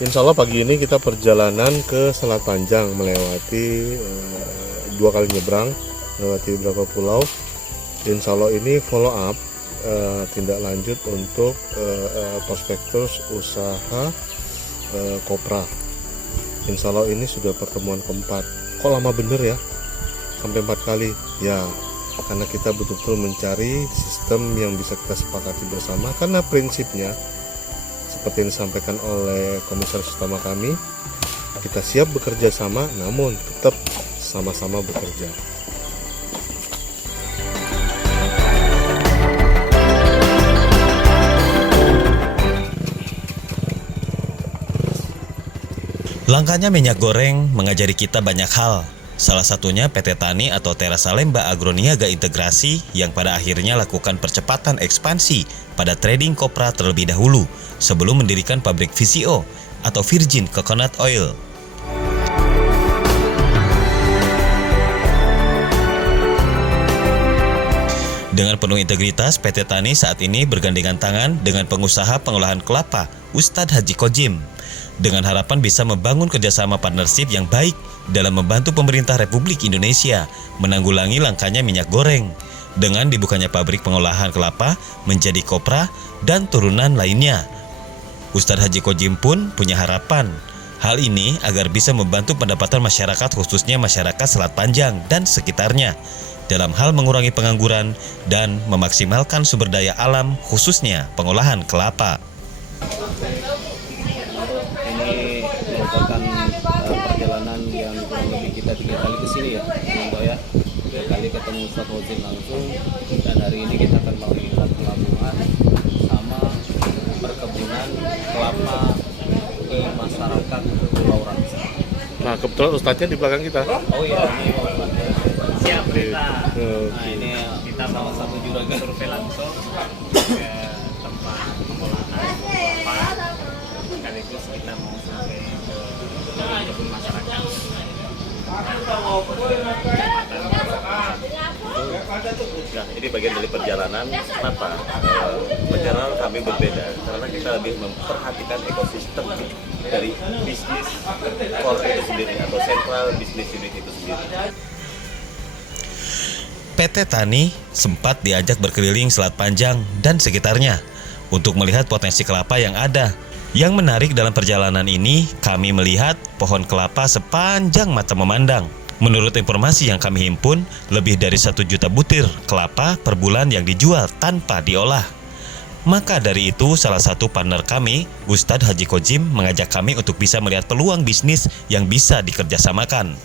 Insya Allah pagi ini kita perjalanan ke Selat Panjang melewati 2 kali nyebrang, melewati beberapa pulau. Insya Allah ini follow up tindak lanjut untuk prospektus usaha kopra. Insya Allah ini sudah pertemuan keempat. Kok lama bener ya? Sampai 4 kali? Ya, karena kita betul-betul mencari sistem yang bisa kita sepakati bersama. Karena prinsipnya seperti yang disampaikan oleh komisaris utama kami, kita siap bekerja sama, namun tetap sama-sama bekerja. Langkanya minyak goreng mengajari kita banyak hal. Salah satunya PT Tani atau Tera Salemba Agroniaga Integrasi yang pada akhirnya lakukan percepatan ekspansi pada trading kopra terlebih dahulu sebelum mendirikan pabrik VCO atau Virgin Coconut Oil. Dengan penuh integritas, PT Tani saat ini bergandengan tangan dengan pengusaha pengolahan kelapa, Ustadz Haji Kojim, dengan harapan bisa membangun kerjasama partnership yang baik dalam membantu pemerintah Republik Indonesia menanggulangi langkanya minyak goreng dengan dibukanya pabrik pengolahan kelapa menjadi kopra dan turunan lainnya. Ustadz Haji Kojim pun punya harapan hal ini agar bisa membantu pendapatan masyarakat, khususnya masyarakat Selat Panjang dan sekitarnya dalam hal mengurangi pengangguran dan memaksimalkan sumber daya alam, khususnya pengolahan kelapa. Ini merupakan perjalanan yang kurang lebih kita 3 kali ke sini ya, Mbak ya. 3 kali ketemu Ustadz Hozin langsung, dan hari ini kita akan melihat pelabuhan sama perkebunan kelapa ke masyarakat Pulau Rangsang. Nah, kebetulan ustadznya di belakang kita. Oh iya, ini siap kita. Nah, ini kita salah satu juragan survei langsung ke tempat pengolahan kelapa. Sekaligus kita mau survei ke kebun masyarakat. Nah, ini bagian dari perjalanan. Kenapa? Perjalanan kami berbeda karena kita lebih memperhatikan ekosistem dari bisnis core itu sendiri atau central business unit itu sendiri. PT Tani sempat diajak berkeliling Selat Panjang dan sekitarnya untuk melihat potensi kelapa yang ada. Yang menarik dalam perjalanan ini, kami melihat pohon kelapa sepanjang mata memandang. Menurut informasi yang kami himpun, lebih dari 1 juta butir kelapa per bulan yang dijual tanpa diolah. Maka dari itu, salah satu partner kami, Ustadz Haji Kojim, mengajak kami untuk bisa melihat peluang bisnis yang bisa dikerjasamakan.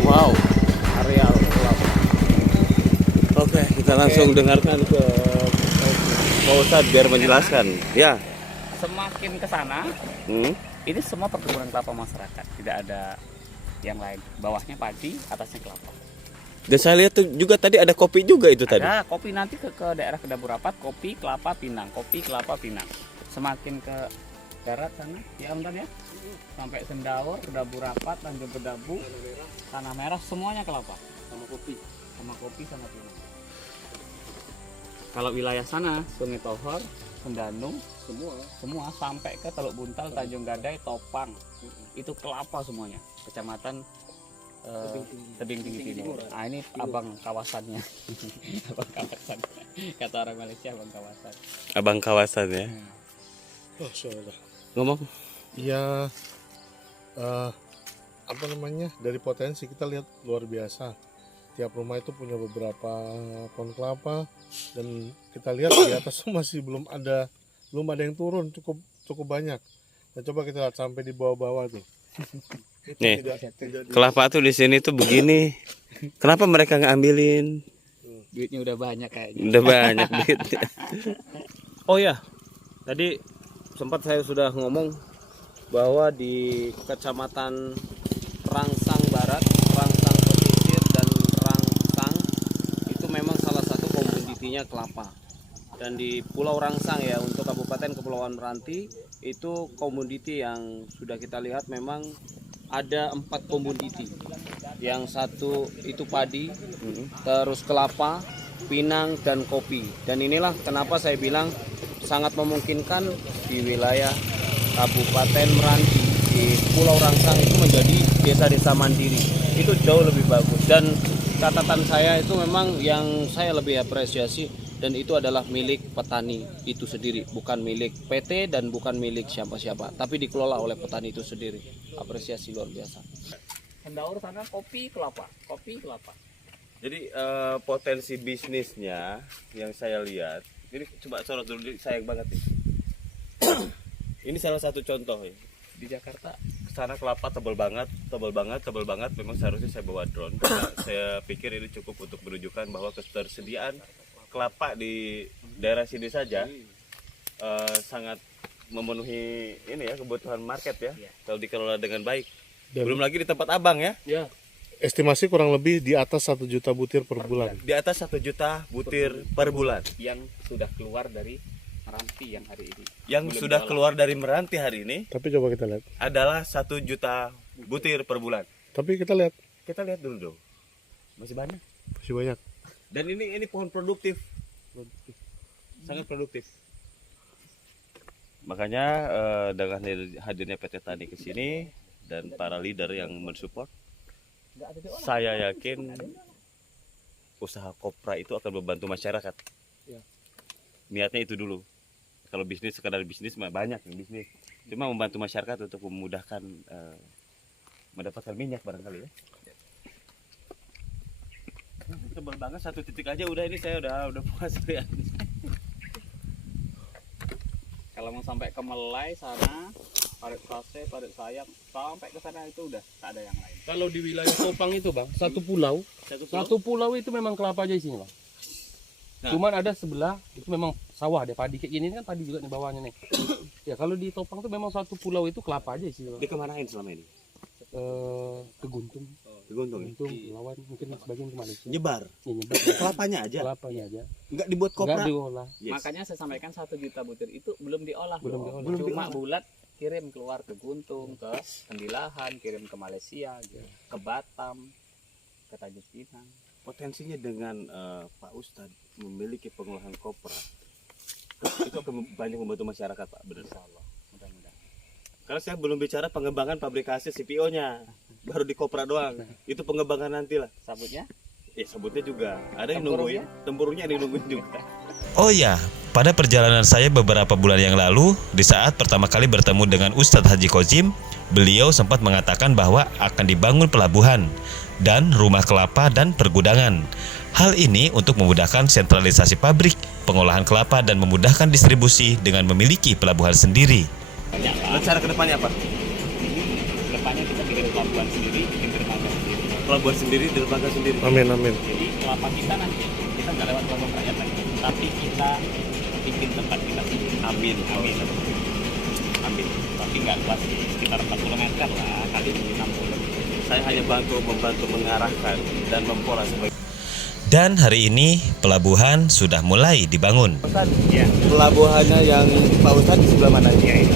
Wow, areal kelapa. Oke, kita langsung dengarkan ke Pak Ustadz biar menjelaskan. Ya. Semakin ke sana, ini semua perkebunan kelapa masyarakat, tidak ada yang lain. Bawahnya padi, atasnya kelapa. Dan saya lihat tuh juga tadi ada kopi juga itu tadi. Ada kopi nanti ke daerah Kedaburapat, kopi, kelapa, pinang, kopi, kelapa, pinang. Semakin ke barat sana, ya Om Tan ya, sampai Sendaur, Kedaburapat, Tanjung Bedabu, Tanah Merah, semuanya kelapa, sama kopi, sama pinang. Kalau wilayah sana, Sungai Tohor, Sendanung, semua sampai ke Teluk Buntal, Tanjung Gadai, Topang, itu kelapa semuanya. Kecamatan Tebing Tinggi Timur. Nah, ini abang kawasannya. Abang kawasan. Kata orang Malaysia abang kawasan. Abang kawasan ya. Oh, sudah. Ngomong. Ya, dari potensi kita lihat luar biasa. Tiap rumah itu punya beberapa pohon kelapa, dan kita lihat di atas masih belum ada yang turun, cukup banyak. Nah, coba kita lihat sampai di bawah-bawah tuh. Nih, kelapa tuh di sini tuh begini. Kenapa mereka ngambilin? Duitnya udah banyak kayaknya. Udah banyak duitnya. Oh ya, tadi sempat saya sudah ngomong bahwa di Kecamatan Rangsang Barat, Rangsang Pesisir, dan Rangsang itu memang salah satu komoditinya kelapa. Dan di Pulau Rangsang ya, untuk Kabupaten Kepulauan Meranti itu komoditi yang sudah kita lihat memang ada 4 komoditi. Yang satu itu padi, terus kelapa, pinang, dan kopi. Dan inilah kenapa saya bilang sangat memungkinkan di wilayah Kabupaten Meranti di Pulau Rangsang itu menjadi desa-desa mandiri. Itu jauh lebih bagus, dan catatan saya itu memang yang saya lebih apresiasi, dan itu adalah milik petani itu sendiri, bukan milik PT dan bukan milik siapa-siapa, tapi dikelola oleh petani itu sendiri. Apresiasi luar biasa. Hendaur sana kopi kelapa. Jadi potensi bisnisnya yang saya lihat, ini coba sorot dulu, sayang banget nih. Ini salah satu contoh ya. Di Jakarta Sana kelapa tebal banget. Memang seharusnya saya bawa drone. Karena saya pikir ini cukup untuk menunjukkan bahwa ketersediaan kelapa di daerah sini saja sangat memenuhi ini ya, kebutuhan market ya, kalau dikelola dengan baik. Belum lagi di tempat abang ya. Estimasi kurang lebih di atas 1 juta butir per bulan. Di atas 1 juta butir per bulan. yang sudah keluar dari Meranti yang hari ini. Yang Belum sudah diolah. keluar dari Meranti hari ini Tapi coba kita lihat. adalah 1 juta butir per bulan. Tapi kita lihat Kita lihat dulu dong. Masih banyak. masih banyak. Dan ini pohon produktif. Sangat produktif. Makanya dengan hadirnya PT Tani ke sini dan para leader yang mensupport, saya yakin usaha kopra itu akan membantu masyarakat. Niatnya itu dulu. Kalau bisnis sekadar bisnis mah banyak yang bisnis. Cuma membantu masyarakat untuk memudahkan mendapatkan minyak barangkali ya. Tebal banget, 1 titik aja udah, ini saya udah puas ya. Kalau mau sampai ke Melai sana, Parit Sase, Parit Sayang, sampai ke sana itu udah tak ada yang lain. Kalau di wilayah Topang itu bang, satu pulau itu memang kelapa aja isinya bang. Nah. Cuman ada sebelah itu memang sawah, ada padi kayak gini kan, padi juga di bawahnya nih. Ya kalau di Topang tuh memang satu pulau itu kelapa aja isinya bang. Dikemanain selama ini? Ke Guntung, Digontung ya? Guntung, Lawan, mungkin sebagian ke Malaysia. Nyebar. Ya, nyebar. Kelapanya aja. Kelapanya aja. Enggak dibuat Enggak kopra. diolah. Yes. Makanya saya sampaikan 1 juta butir itu belum diolah. Belum loh. diolah. Cuma bulat kirim keluar ke Guntung, ke Kendilahan, kirim ke Malaysia, gitu. Ke Batam, ke Tanjung Pinang. Potensinya dengan Pak Ustadz memiliki pengolahan kopra itu akan banyak membantu masyarakat Pak, benar. Insyaallah, mudah-mudahan. Karena saya belum bicara pengembangan pabrikasi CPO-nya, baru di kopra doang. Itu pengembangan nanti lah. Sabutnya? Ya sebutnya juga. Ada yang Tempurungnya? nungguin, tempurungnya ada yang nungguin juga. Oh ya, pada perjalanan saya beberapa bulan yang lalu, di saat pertama kali bertemu dengan Ustadz Haji Kozim, beliau sempat mengatakan bahwa akan dibangun pelabuhan dan rumah kelapa dan pergudangan. Hal ini untuk memudahkan sentralisasi pabrik, pengolahan kelapa dan memudahkan distribusi dengan memiliki pelabuhan sendiri. Rencana kedepannya apa? Depannya kita bikin pelabuhan sendiri, bikin dermaga sendiri. Pelabuhan sendiri, dermaga sendiri. Amin amin. Jadi kelapa kita nanti kita nggak lewat pelabuhan rakyat lagi, tapi kita bikin tempat kita sendiri. Amin. Amin. Amin. Tapi nggak luas, sekitar 40 meter lah, kali 60. Saya hanya membantu mengarahkan dan mempola sebagai. Dan hari ini pelabuhan sudah mulai dibangun. Ya, Pelabuhannya yang Pak Ustadz di sebelah mana? ya itu.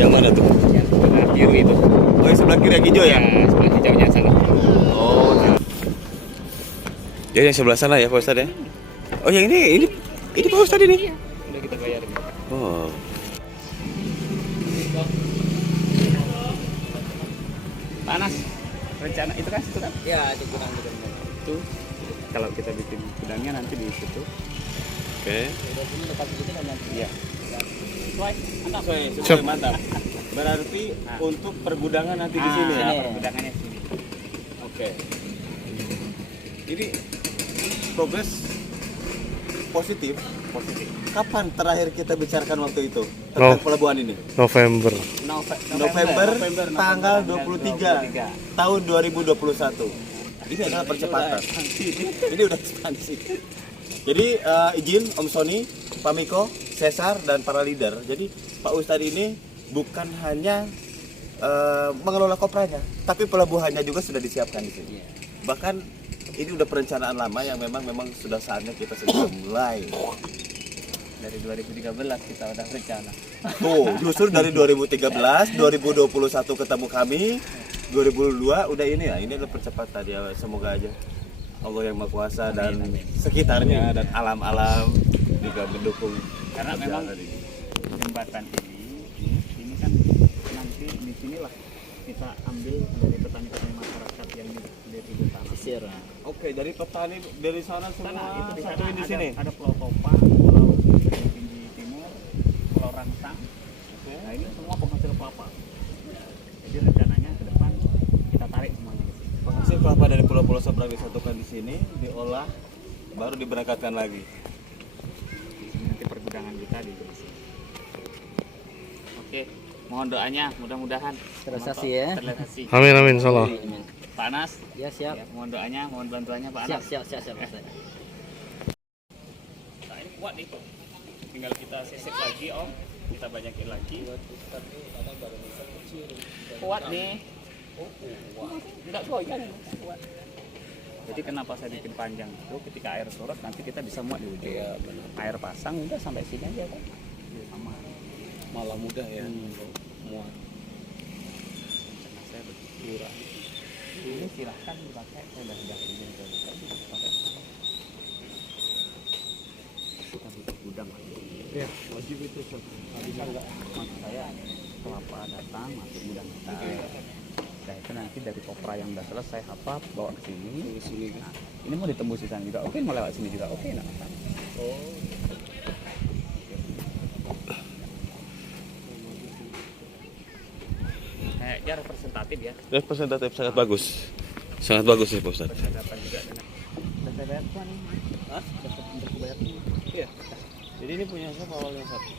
Yang mana tuh? Yang sebelah biru itu. Oh, yang sebelah kiri yang hijau ya? Sebelah hijaunya sana. Oh. Jadi yang sebelah sana ya Pak Ustadz ya? Oh yang ini Pak Ustadz ini? Udah kita bayarin. Oh. Panas. Rencana itu kan situ kan? Ya, di gudang Itu kalau kita bikin gudangnya nanti di situ. Oke. Iya. Sesuai, mantap. Sesuai mantap. Berarti untuk pergudangan nanti di sini ya? Gudangannya sini. Oke. Ini progres positif. Kapan terakhir kita bicarakan waktu itu tentang pelabuhan ini? November. November tanggal 23 tahun 2021. Ini adalah percepatan. Ini udah ekspansi. Jadi izin Om Sony, Pak Miko, Cesar dan para leader. Jadi Pak Ustadz ini bukan hanya mengelola kopranya, tapi pelabuhannya juga sudah disiapkan di sini. Bahkan ini udah perencanaan lama yang memang sudah saatnya kita segera mulai. Dari 2013 kita udah rencana. Tuh, justru dari 2013, 2021 ketemu kami, 2022 udah ini ya. Ini adalah percepatan ya. Semoga aja Allah yang Maha Kuasa dan sekitarnya dan alam-alam juga mendukung Karena memang perjalanan ini. jembatan ini kan nanti di sinilah kita ambil dari petani-petani masyarakat yang di hutan. Sisir. Oke, dari petani dari sana semua Itu di sana satuin di sini. ada Pulau Topa, Pulau Tinggi Timur, Pulau Rangsang. Nah ini semua penghasil kelapa. Jadi rencananya ke depan kita tarik semuanya ke sini. Penghasil kelapa dari pulau-pulau seberang disatukan di sini, diolah, baru diberangkatkan lagi. Nanti pergudangan kita di sini. Oke, mohon doanya mudah-mudahan Terrealisasi ya. terrealisasi. Amin amin insyaallah. Pak Anas, Ya siap. ya, mohon doanya, mohon bantuannya Pak Siap Anas. siap siap siap. Ustaz. Nah, ini kuat nih. Tinggal kita sisip lagi Om, kita banyakin lagi. Kuat nih. Enggak goyang, kuat. Jadi kenapa saya bikin panjang itu ketika air surut nanti kita bisa muat di ujung. Air pasang udah sampai sini aja kan. Sama. Malah mudah ya. Muat. Karena saya berkurang. Ini silahkan dipakai, saya udah ini pakai. Kita butuh gudang lagi. Ya, wajib itu. Tadi kan enggak maksud saya kelapa datang masuk gudang kita. Nah itu nanti dari kopra yang udah selesai apa bawa ke sini. Nah, ini mau ditembus di sana juga. Oke, mau lewat sini juga. Oke, enggak apa-apa. Kayaknya representatif ya. Representatif sangat bagus. Sangat bagus nih Pak Ustadz. Percakapan juga dengan. Udah saya bayar tuan ini. Hah? Udah bayar. Iya. Jadi ini punya siapa awalnya satu?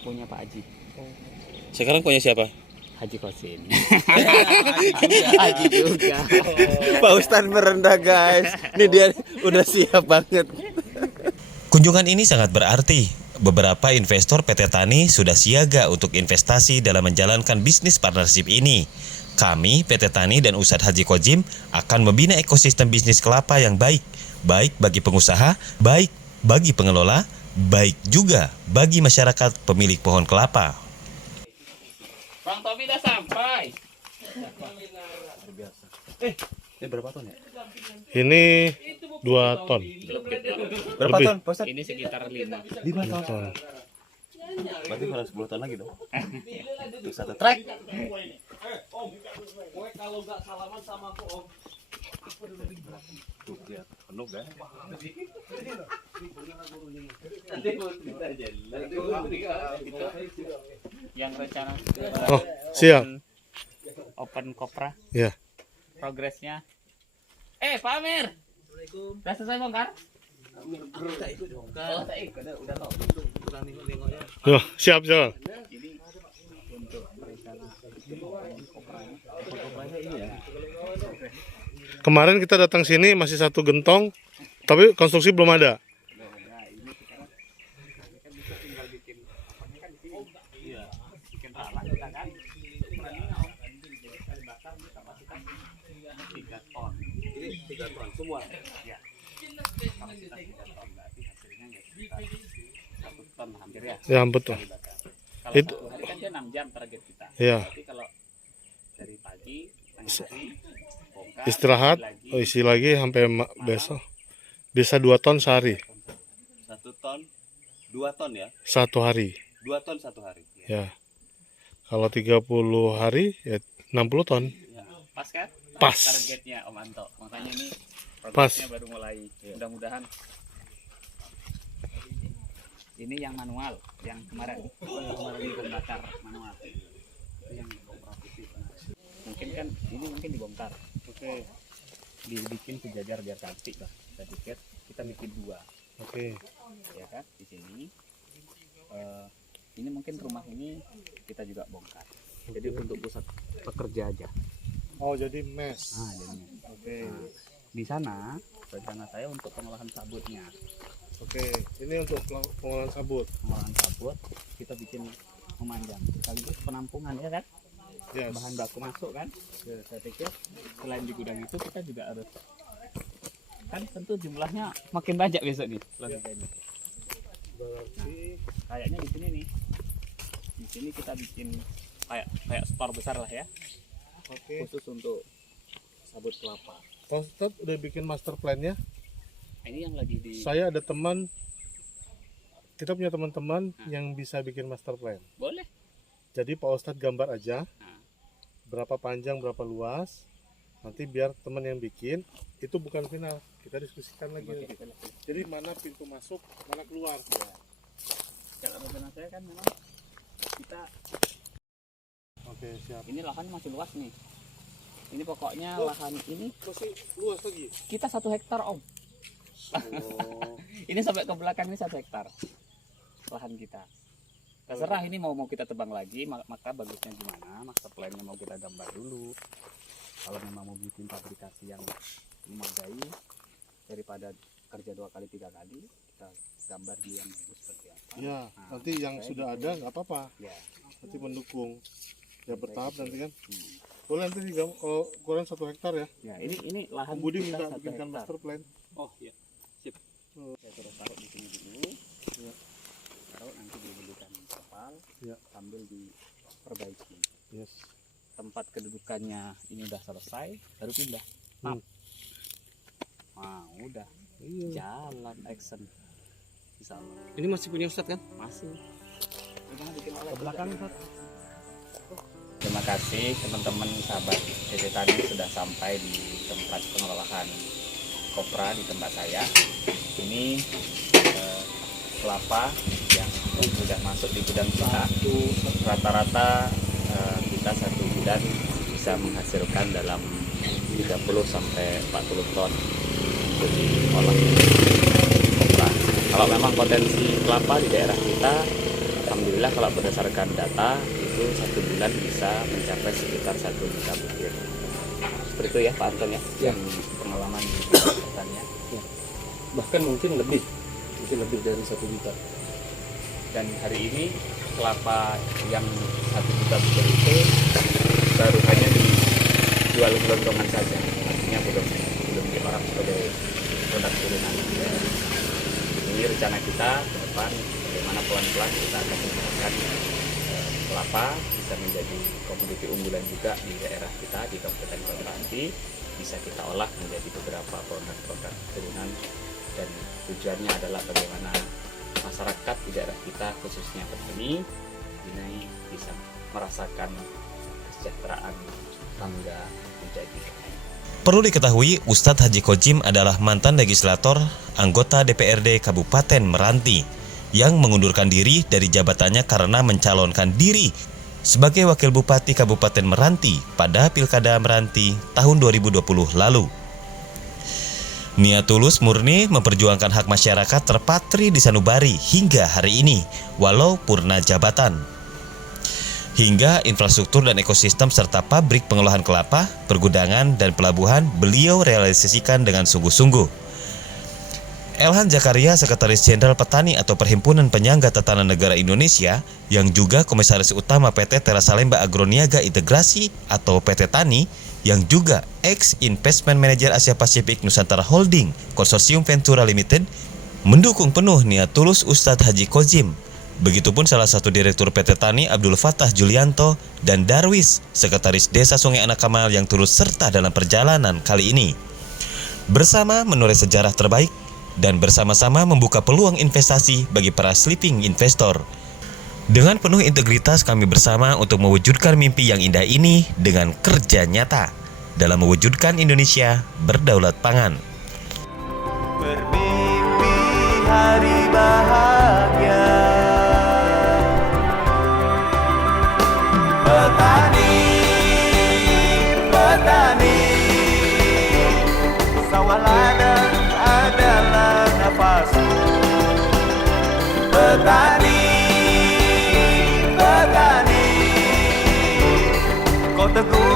Punya Pak Haji. Sekarang punya siapa? Haji Kosin. Haji juga. Pak Ustadz merendah guys. Ini dia udah siap banget. Kunjungan ini sangat berarti. Beberapa investor PT Tani sudah siaga untuk investasi dalam menjalankan bisnis partnership ini. Kami, PT Tani dan Ustadz Haji Kojim akan membina ekosistem bisnis kelapa yang baik. Baik bagi pengusaha, baik bagi pengelola, baik juga bagi masyarakat pemilik pohon kelapa. Bang Tobi udah sampai. Ini berapa ton ya? Ini 2 ton. Berapa Lebih. ton Pak Ustadz? Ini sekitar 5. 5 ton. Ton. Berarti kalau 10 ton lagi dong. Untuk satu trek. Tuh dia penuh kan? Yang rencana Oh, siap. open kopra Ya. progresnya. Pak Amir. Udah selesai bongkar? Tuh, siap siap. Kemarin kita datang sini masih satu gentong, tapi konstruksi belum ada. Bikin ralang kita kan. 3 ton. Ini 3 ton semua. Ya. Kapasitas 3 ton berarti hasilnya ya sekitar 1 ton hampir ya. Ya betul. Kalau Itu- satu hari kan dia 6 jam target kita. Ya. Berarti kalau dari pagi, tengah hari, bongkar, Istirahat, lagi, isi lagi sampai besok. Bisa 2 ton sehari, 1 ton 2 ton ya? 1 hari. 2 ton 1 hari. Ya. Kalau 30 hari ya 60 ton. ya, pas kan? Pas. Targetnya Om Anto. Makanya ini Pas. progresnya baru mulai. Mudah-mudahan. Ini yang manual, yang kemarin dibongkar manual. Itu yang kooperatif. Mungkin kan ini mungkin dibongkar. Oke. Dibikin sejajar biar cantik lah. Saya pikir kita bikin 2, Oke. ya kan? Di sini. Ini mungkin rumah ini kita juga bongkar. Jadi untuk pusat pekerja aja. Oh, jadi mes. Nah, jadinya. Oke. Nah, di sana rencana saya untuk pengolahan sabutnya. Oke. Ini untuk pengolahan sabut. Pengolahan sabut kita bikin memanjang. Sekaligus penampungan ya kan? Yes. Bahan baku masuk kan? Ya, saya pikir selain di gudang itu kita juga harus kan tentu jumlahnya makin banyak besok nih logikanya. Berarti Kayaknya di sini nih. Di sini kita bikin kayak store besar lah ya, oke. khusus untuk sabut kelapa. Pak Ustadz udah bikin master plan-nya. Ini yang lagi di Saya ada teman kita punya teman-teman yang bisa bikin master plan. Boleh. Jadi Pak Ustadz gambar aja Nah. berapa panjang, berapa luas. Nanti biar teman yang bikin, itu bukan final. Kita diskusikan lagi nanti. Jadi mana pintu masuk, mana keluar. Kalau rencana saya kan memang kita Oke, siap. ini lahan masih luas nih. Ini pokoknya Oh. lahan ini Masih luas lagi. kita 1 hektar om. Oh, Ini sampai ke belakang ini 1 hektar lahan kita. Terserah ini mau kita tebang lagi, maka bagusnya gimana, master plan-nya mau kita gambar dulu. Kalau memang mau bikin fabrikasi yang memadai, daripada kerja 2 kali 3 kali, kita gambar dia yang bagus seperti apa. ya, Nah, nanti yang saya sudah gitu. ada nggak apa-apa. Ya. Nanti mendukung. Ya bertahap Saya nanti gitu. kan. Boleh nanti kalau ukuran 1 hektar ya. Ya, ini lahan Budi kita minta 1 bikinkan hektar. master plan. Oh iya. Saya terus taruh di sini dulu. Ya. Taruh nanti dibelikan kapal, Ya. sambil diperbaiki. Yes. Tempat kedudukannya ini udah selesai, baru pindah. Hmm. Nah, udah Iya. jalan action. Bisa Ini masih punya Ustadz kan? masih. Udah bikin oleh Ke belakang Ustadz. Terima kasih teman-teman sahabat PT Tani sudah sampai di tempat pengolahan kopra di tempat saya. Ini kelapa yang sudah masuk di gudang kita. Rata-rata kita 1 bulan bisa menghasilkan dalam 30 sampai 40 ton untuk diolah kopra. Kalau memang potensi kelapa di daerah kita, alhamdulillah kalau berdasarkan data itu 1 bulan bisa mencapai sekitar 1 juta butir. Seperti itu ya Pak Anton ya, yang pengalaman di pertanian. Bahkan mungkin lebih dari 1 juta. Dan hari ini kelapa yang 1 juta butir itu baru hanya dijual gelondongan saja, artinya belum diorang sebagai produk turunan. Ini rencana kita ke depan bagaimana pelan-pelan kita akan menggunakan kelapa bisa menjadi komoditi unggulan juga di daerah kita di Kabupaten Kota Anti, bisa kita olah menjadi beberapa produk-produk turunan, dan tujuannya adalah bagaimana masyarakat di daerah kita khususnya petani ini bisa merasakan kesejahteraan bangga menjadi petani. Perlu diketahui, Ustadz Haji Kojim adalah mantan legislator, anggota DPRD Kabupaten Meranti, yang mengundurkan diri dari jabatannya karena mencalonkan diri sebagai Wakil Bupati Kabupaten Meranti pada Pilkada Meranti tahun 2020 lalu. Niat tulus murni memperjuangkan hak masyarakat terpatri di Sanubari hingga hari ini, walau purna jabatan. Hingga infrastruktur dan ekosistem serta pabrik pengolahan kelapa, pergudangan, dan pelabuhan beliau realisasikan dengan sungguh-sungguh. Elhan Zakaria, Sekretaris Jenderal Petani atau Perhimpunan Penyangga Tatanan Negara Indonesia, yang juga Komisaris Utama PT Terasalemba Agroniaga Integrasi atau PT Tani, yang juga ex-Investment Manager Asia Pasifik Nusantara Holding Konsorsium Ventura Limited, mendukung penuh niat tulus Ustadz Haji Kojim. Begitupun salah satu Direktur PT Tani Abdul Fattah Julianto dan Darwis, Sekretaris Desa Sungai Anak Kamal yang turut serta dalam perjalanan kali ini. Bersama menulis sejarah terbaik dan bersama-sama membuka peluang investasi bagi para sleeping investor. Dengan penuh integritas kami bersama untuk mewujudkan mimpi yang indah ini dengan kerja nyata dalam mewujudkan Indonesia berdaulat pangan. Bermimpi hari bahagia. Petani, sawah ladang adalah nafasku. Petani, kau teguh